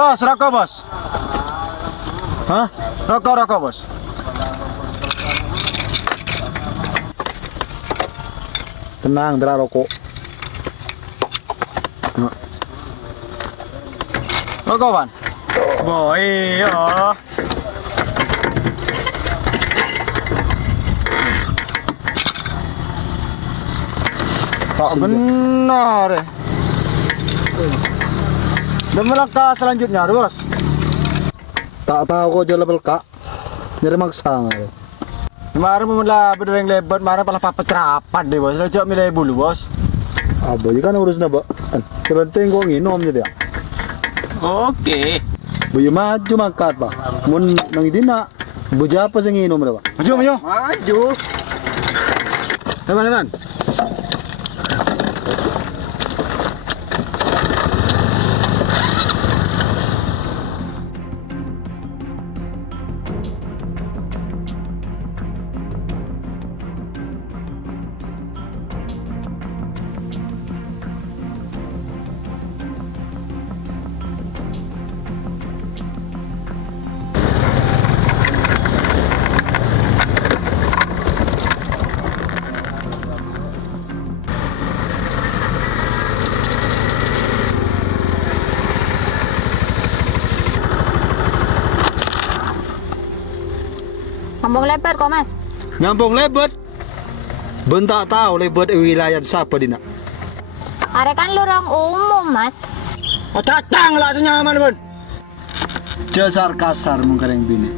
Bos, rokok bos. Hah? Rokok bos. Tenang, berak rokok. Rokok ban. Boy, ya. Tak benar. Dan melangkah selanjutnya, bos. Tak tahu kok jual level kak. Dari maksa nggak? Kemarin mula berdering lebat, kemarin malah papa cerapat deh bos. Lajak milih bulu bos. Apa juga kan urusnya bos. Sebenting kok nginom jadi ya. Oke. Buyu maju makat pak. Mun nang dina. Buja apa sih nginom pak? Maju. Maju. Teman. Ngambung lebar kok mas. Nyambung lebat. Bentak tahu lebat wilayah siapa dina. Are kan lurang umum mas. Oh cacang lah senyaman bun. Jasar kasar mungkin bini.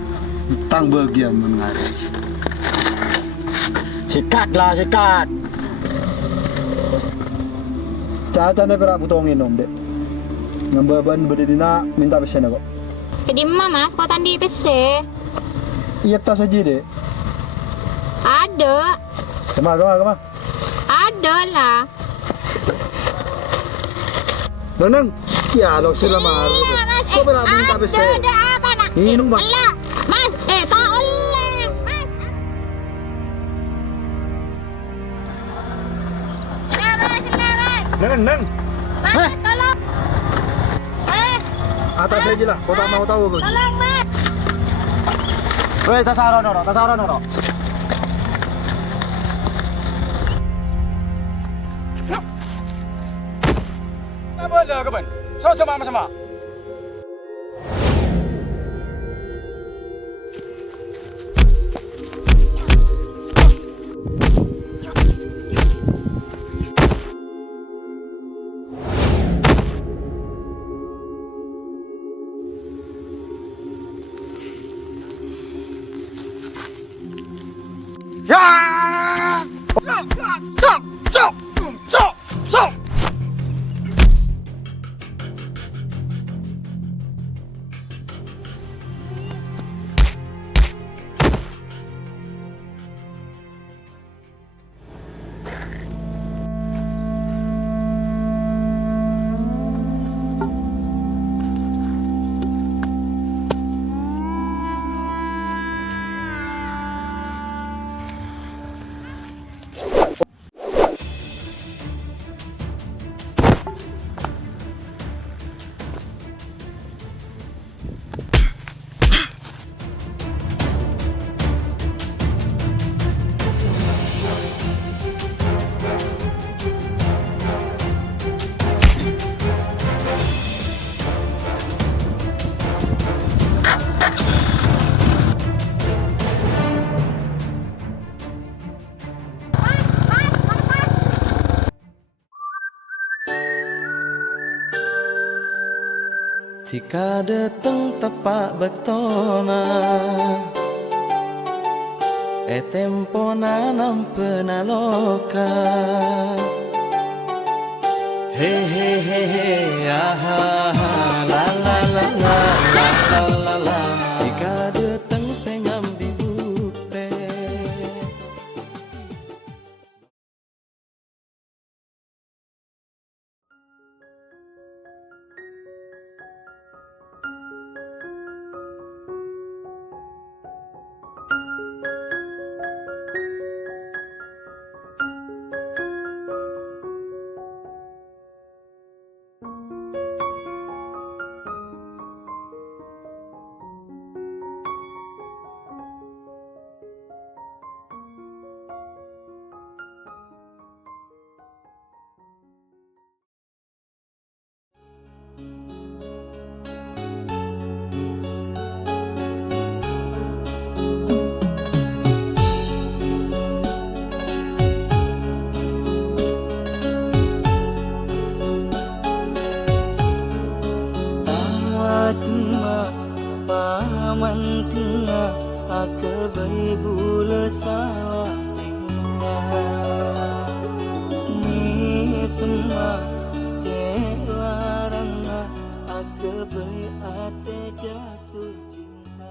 Tang bagian mengarai. Sikat. Cacane berak butuh nginom dek. Ngambaban berdina minta pesen kok. Jadi mah mas, kok tadi PC? Iya tas aja dek. Ada. Kemana? Ada lah. Neneng, ya lo sudah marah. Iya mas, Kok berak minta pesen? ada apa nak? Minum bang. Alah, mas, tak oleh, mas. Mas. Neng. Mas, tolong. Mas, Atas aja lah, kau tak mau tahu bun. tolong mas. Weh, tasaran oro. Apa ada kapan? Sama. Ya! Sok! Jika dateng tepak betona tempona nampena loka he aha la la la la la jika dateng saya ngambil bukti. bula sawa ni semua celarana aku berate jatuh cinta.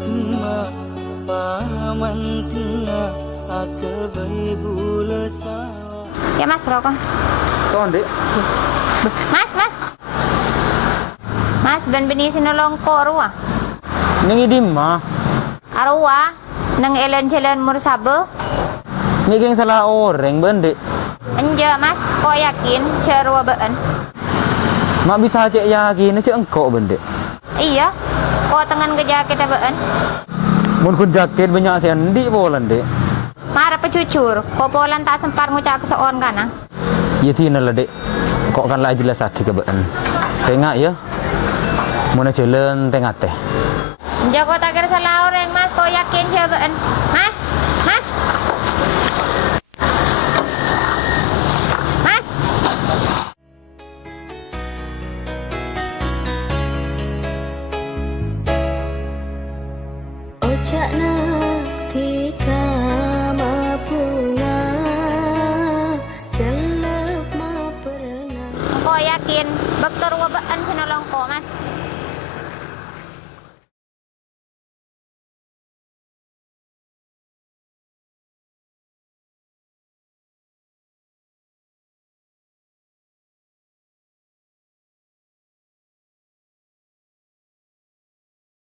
Cuma paman tengah aku berbula sawa. Ya mas rokok. Sonde. Mas ben beni sinolong ko ruwa. Ning idim mah. Arwa nang elen-jelen mursabe. Mikeng salah orang bende. Anja mas, ko yakin cerwa been. Mak bisa cek yakin cek engkau bende. Iya, ko tengan keja kita been. Mun kun jaket banyak sendi polan dek. Mara pecucur, ko polan tak sempat ngucap seon kana. Ya tina lah dek. Kok kan lah jelas sakit ke been. Saya ngak ya. Mun jalan tengah teh. Anja ko tak kira salah orang mas, ko yakin cerwa been. Mas. Ojakna tika mapunga jelek ma pernah. Ko yakin bektor wa been sinolong ko mas.